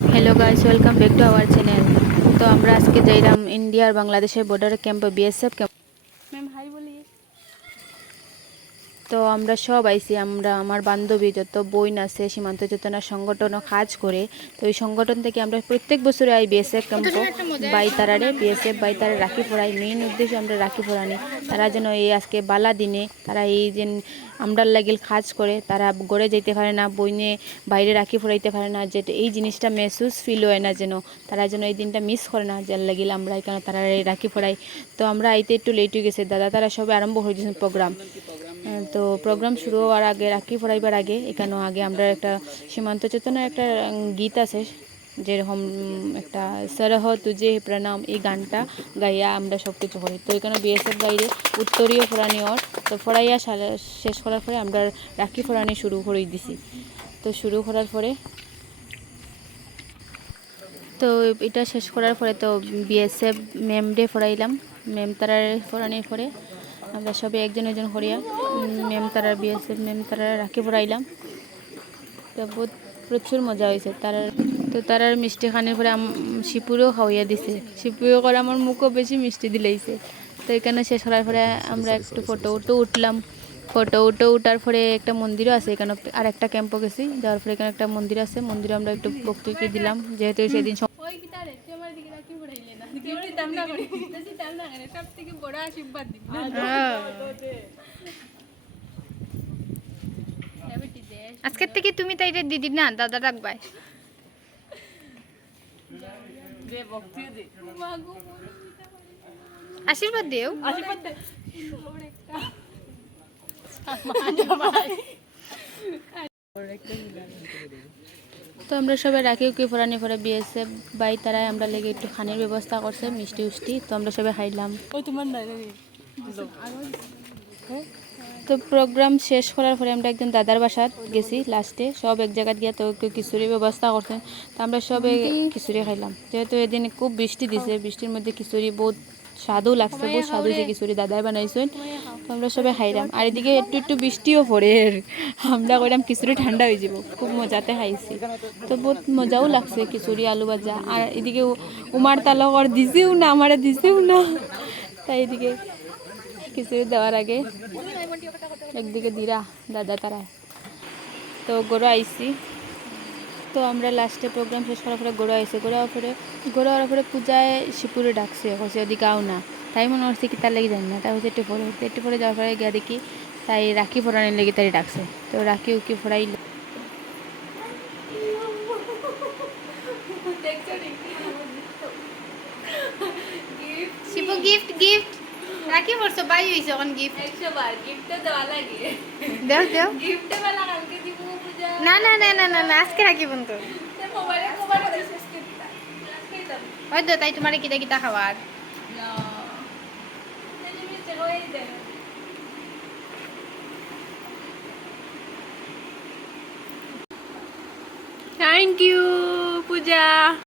Hello guys, welcome back to our channel. তো আমরা আজকে যাইলাম ইন্ডিয়া আর বাংলাদেশের border camp BSF camp. Ma'am hi বলি। তো আমরা সব আইছি, আমরা আমার বান্ধবী যত বইন আছে সীমান্ত চেতনা সংগঠনও কাজ করে। তো এই সংগঠন থেকে আমরা প্রত্যেক বছরে আই বিএসএফ ক্যাম্প বাইতারারে বিএসএফ বাইতারে রাখি পড়াই। মেইন উদ্দেশ্য আমরা রাখি পড়ানি, তারা যেন এই আজকে বালা দিনে তারা এই যে আমরার লাগিল কাজ করে, তারা গড়ে যেতে পারে না, বইনে বাইরে রাখি পড়াইতে পারে না, যেটা এই জিনিসটা মেহসুস ফিল হয় না, যেন তারা যেন এই দিনটা মিস করে না, যার লাগিল আমরা এখানে তারা রাখি পড়াই। তো আমরা আইতে একটু লেট হয়ে গেছে, দাদা তারা সবে আরম্ভ হয়ে দিয়েছেন প্রোগ্রাম। তো প্রোগ্রাম শুরু হওয়ার আগে, রাখি পড়াইবার আগে এখানেও আগে আমরা একটা সীমান্ত চেতনার একটা গীত আছে, যেরকম একটা সরহ তুজে প্রণাম, এই গানটা গাইয়া আমরা সব কিছু করি। তো এখানে বিএসএফ বাইরে উত্তরীয় ফোরানি ওর তো ফড়াইয়া শেষ করার পরে আমরা রাখি ফোরানি শুরু করে দিছি। তো শুরু করার পরে তো এটা শেষ করার পরে তো বিএসএফ ম্যাম ডে পড়াইলাম। ম্যাম তারার পড়ানোর পরে আমরা সবাই একজন একজন করিয়া ম্যাম তারার বিএসএফ ম্যাম তারা রাখি পড়াইলাম। তো বহুত প্রচুর মজা হয়েছে তারার। তো তারার মিষ্টি খানের পরে শিপুরও খাওয়াইয়া দিছে, শিপুরও করে আমার মুখও বেশি মিষ্টি দিলাইছে। তো এখানে শেষ করার পরে আমরা একটু ফটো উঠলাম। ফটো উঠার পরে একটা মন্দিরও আছে এখানে, আর একটা ক্যাম্পও গেছি, যাওয়ার পরে এখানে একটা মন্দির আছে, মন্দিরে আমরা একটু বক্তব্য দিলাম, যেহেতু সেদিন আজকের থেকে তুমি তাই দিদি না দাদা রাখবাই। আশীর্বাদ দেও। তো আমরা সবাই রাখি উকি ফোরানি পরে বিএসএফ বাই তারাই আমরা লেগে একটু খানির ব্যবস্থা করছে, মিষ্টি উষ্টি, তো আমরা সবাই খাইলাম। তো প্রোগ্রাম শেষ করার পরে আমরা একজন দাদার বাসাত গেছি লাস্টে, সব এক জায়গায় গিয়া তো খিচুড়ির ব্যবস্থা করছে। তো আমরা সবে খিচুড়ি খাইলাম, যেহেতু এদিন খুব বৃষ্টি দিছে, বৃষ্টির মধ্যে খিচুড়ি বহুত স্বাদও লাগছে, বহুত স্বাদ হয়েছে খিচুড়ি, দাদাই বানাইছেন। তো আমরা সবাই খাইলাম, আর এদিকে একটু একটু বৃষ্টিও পড়ে, আমরা কইলাম খিচুড়ি ঠান্ডা হয়ে যাব, খুব মজাতে খাইছি। তো বহুত মজাও লাগছে খিচুড়ি আলু ভাজা। আর এদিকে উমার তালকর দিছেও না, আমারে দিছেও না। তাই এদিকে খিচুড়ি দেওয়ার আগে একদিকে দিরা দাদা তারা তো গরু আইসি। তো আমরা লাস্টে প্রোগ্রাম শেষ করার পরে গরু আইসে, গরু পরে পূজায় শিপুরে ডাকছে, হচ্ছে ওদিকে আও না। তাই মনে হচ্ছে কি তার লেগে জানি না, তাই হচ্ছে একটু পরে যাওয়ার পরে গিয়া দেখি তাই রাখি ফোড়ানোর লেগে তাই ডাকছে। তো রাখি উকি ফোড়াইল। শিবু গিফট গিফট রাখি পড়ছো বাই হইছে কোন গিফট 100 বার গিফট দেওয়া লাগে। দেও দেও। গিফট বেলা কালকে দিব পূজা। না না না না না না, আজকে রাখি বন্ধু মোবাইলে শেষ করে দিতা। ওই তো তাই তোমারে কিটা কিটা খাবার। না তাহলে মিছে হয়ে যায়। Thank you Puja.